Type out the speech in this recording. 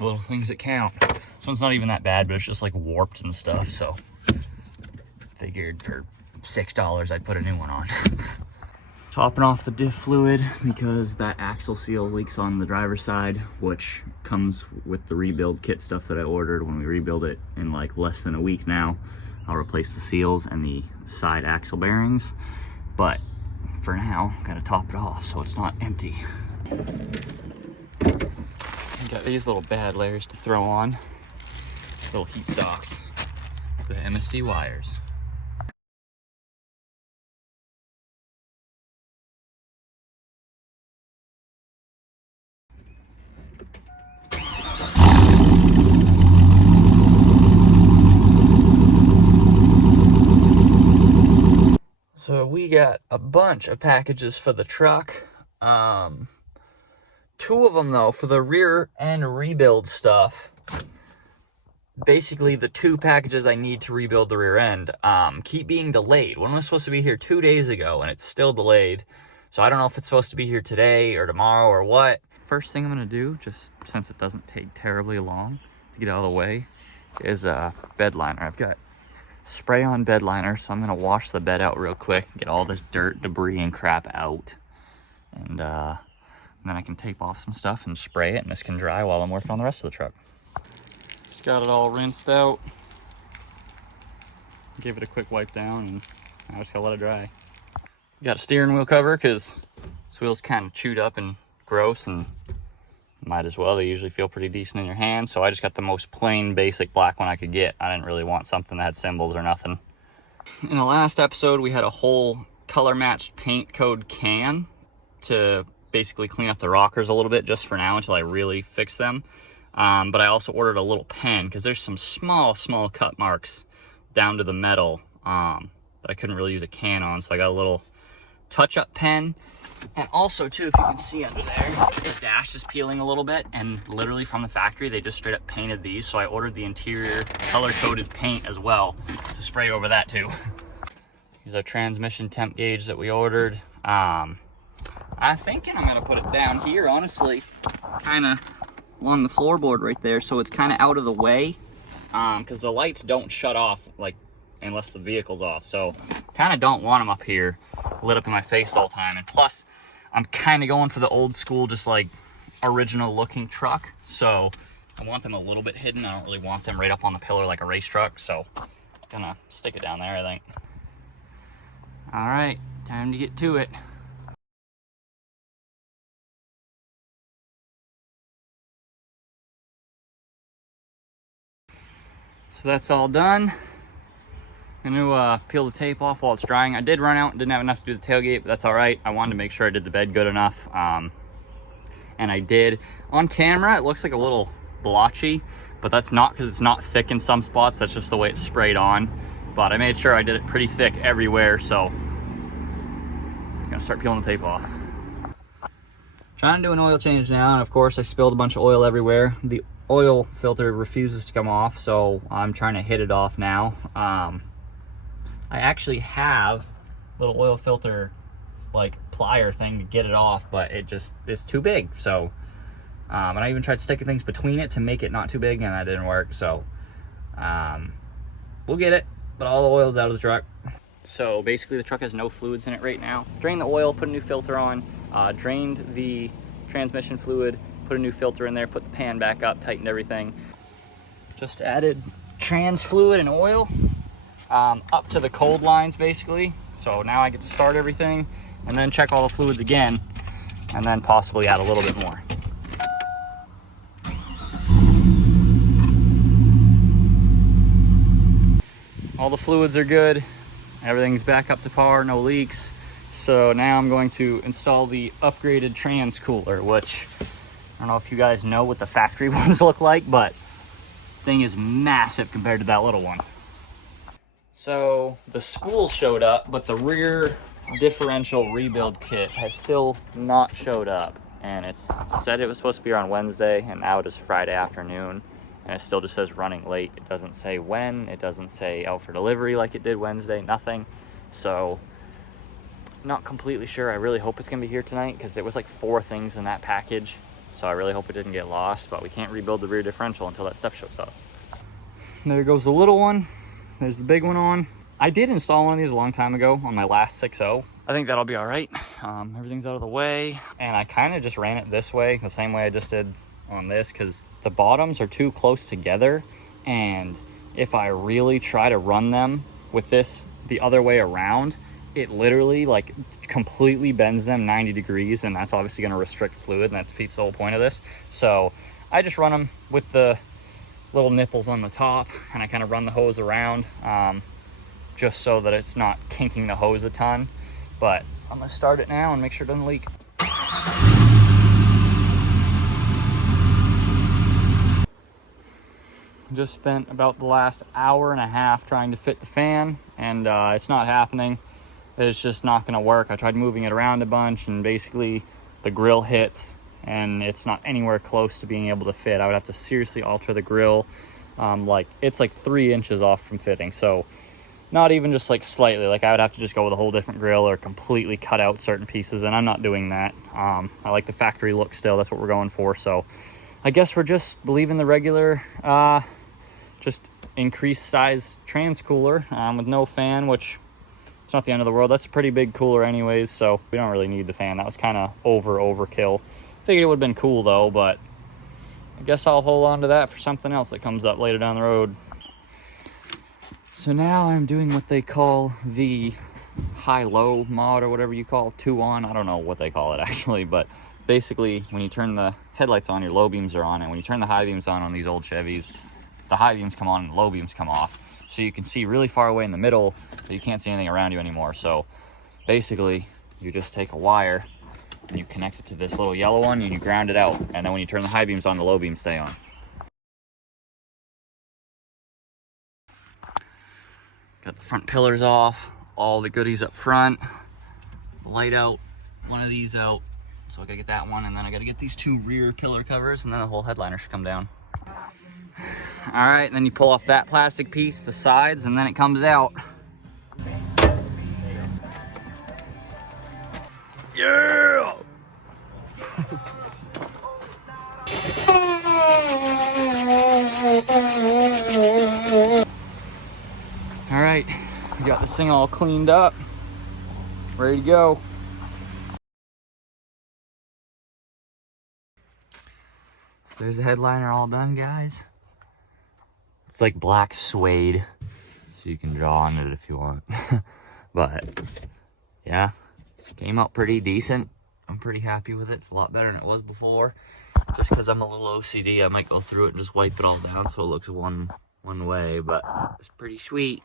the little things that count. This one's not even that bad, but it's just like warped and stuff, so figured for $6 I'd put a new one on. Topping off the diff fluid because that axle seal leaks on the driver's side, which comes with the rebuild kit stuff that I ordered. When we rebuild it in like less than a week now, I'll replace the seals and the side axle bearings. But for now, gotta top it off so it's not empty. Got these little bad layers to throw on. Little heat socks, the MSD wires. So we got a bunch of packages for the truck. 2 of them though, for the rear end rebuild stuff. Basically the 2 packages I need to rebuild the rear end keep being delayed. One was supposed to be here 2 days ago and it's still delayed. So I don't know if it's supposed to be here today or tomorrow or what. First thing I'm gonna do, just since it doesn't take terribly long to get out of the way, is bed liner. I've got spray on bed liner, so I'm gonna wash the bed out real quick, get all this dirt, debris, and crap out, and then I can tape off some stuff and spray it, and this can dry while I'm working on the rest of the truck. Just got it all rinsed out, gave it a quick wipe down, and I just gotta let it dry. Got a steering wheel cover because this wheel's kind of chewed up and gross, and might as well. They usually feel pretty decent in your hand, so I just got the most plain basic black one I could get. I didn't really want something that had symbols or nothing. In the last episode we had a whole color matched paint code can to basically clean up the rockers a little bit just for now until I really fix them, but I also ordered a little pen because there's some small cut marks down to the metal that I couldn't really use a can on, so I got a little touch-up pen. And also too, if you can see under there, the dash is peeling a little bit, and literally from the factory they just straight up painted these, so I ordered the interior color-coded paint as well to spray over that too. Here's our transmission temp gauge that we ordered. I'm thinking I'm gonna put it down here, honestly, kind of along the floorboard right there, so it's kind of out of the way, because the lights don't shut off like unless the vehicle's off, so kind of don't want them up here lit up in my face the whole time. And plus I'm kind of going for the old school, just like original looking truck, so I want them a little bit hidden. I don't really want them right up on the pillar like a race truck, so I'm gonna stick it down there, I think. All right, time to get to it. So that's all done. I'm gonna peel the tape off while it's drying. I did run out and didn't have enough to do the tailgate, but that's all right. I wanted to make sure I did the bed good enough, and I did. On camera, it looks like a little blotchy, but that's not because it's not thick in some spots. That's just the way it's sprayed on. But I made sure I did it pretty thick everywhere, so I'm gonna start peeling the tape off. Trying to do an oil change now, and of course I spilled a bunch of oil everywhere. The oil filter refuses to come off, so I'm trying to hit it off now. I actually have a little oil filter like plier thing to get it off, but it just is too big. So and I even tried sticking things between it to make it not too big, and that didn't work. So we'll get it, but all the oil's out of the truck. So basically the truck has no fluids in it right now. Drained the oil, put a new filter on, drained the transmission fluid, put a new filter in there, put the pan back up, tightened everything. Just added trans fluid and oil up to the cold lines basically. So now I get to start everything and then check all the fluids again, and then possibly add a little bit more. All the fluids are good. Everything's back up to par, no leaks. So now I'm going to install the upgraded trans cooler, which I don't know if you guys know what the factory ones look like, but thing is massive compared to that little one. So the spool showed up, but the rear differential rebuild kit has still not showed up. And it's said it was supposed to be here on Wednesday, and now it is Friday afternoon. And it still just says running late. It doesn't say when, it doesn't say out for delivery like it did Wednesday, nothing. So not completely sure. I really hope it's gonna be here tonight because it was like 4 things in that package. So I really hope it didn't get lost, but we can't rebuild the rear differential until that stuff shows up. There goes the little one. There's the big one on. I did install one of these a long time ago on my last 6.0. I think that'll be all right. Everything's out of the way. And I kind of just ran it this way, the same way I just did on this, because the bottoms are too close together. And if I really try to run them with this the other way around, it literally like completely bends them 90 degrees, and that's obviously going to restrict fluid, and that defeats the whole point of this. So I just run them with the little nipples on the top, and I kind of run the hose around just so that it's not kinking the hose a ton. But I'm going to start it now and make sure it doesn't leak. Just spent about the last hour and a half trying to fit the fan, and it's not happening. It's just not going to work. I tried moving it around a bunch, and basically the grill hits and it's not anywhere close to being able to fit. I would have to seriously alter the grill. It's like 3 inches off from fitting. So not even just like slightly, like I would have to just go with a whole different grill or completely cut out certain pieces, and I'm not doing that. I like the factory look still. That's what we're going for. So I guess we're just leaving the regular, just increased size trans cooler with no fan, which it's not the end of the world. That's a pretty big cooler anyways, so we don't really need the fan. That was kind of overkill. Figured it would have been cool though, but I guess I'll hold on to that for something else that comes up later down the road. So now I'm doing what they call the high-low mod, or whatever you call 2-on. I don't know what they call it actually, but basically when you turn the headlights on, your low beams are on, and when you turn the high beams on these old Chevys, the high beams come on and the low beams come off. So you can see really far away in the middle, but you can't see anything around you anymore. So basically you just take a wire and you connect it to this little yellow one and you ground it out. And then when you turn the high beams on, the low beams stay on. Got the front pillars off, all the goodies up front, the light out, one of these out. So I gotta get that one, and then I gotta get these 2 rear pillar covers, and then the whole headliner should come down. All right, then you pull off that plastic piece, the sides, and then it comes out. Yeah! All right, we got this thing all cleaned up, ready to go. So there's the headliner all done, guys. It's like black suede, so you can draw on it if you want. But yeah, came out pretty decent. I'm pretty happy with it. It's a lot better than it was before. Just because I'm a little OCD, I might go through it and just wipe it all down so it looks one way, but it's pretty sweet.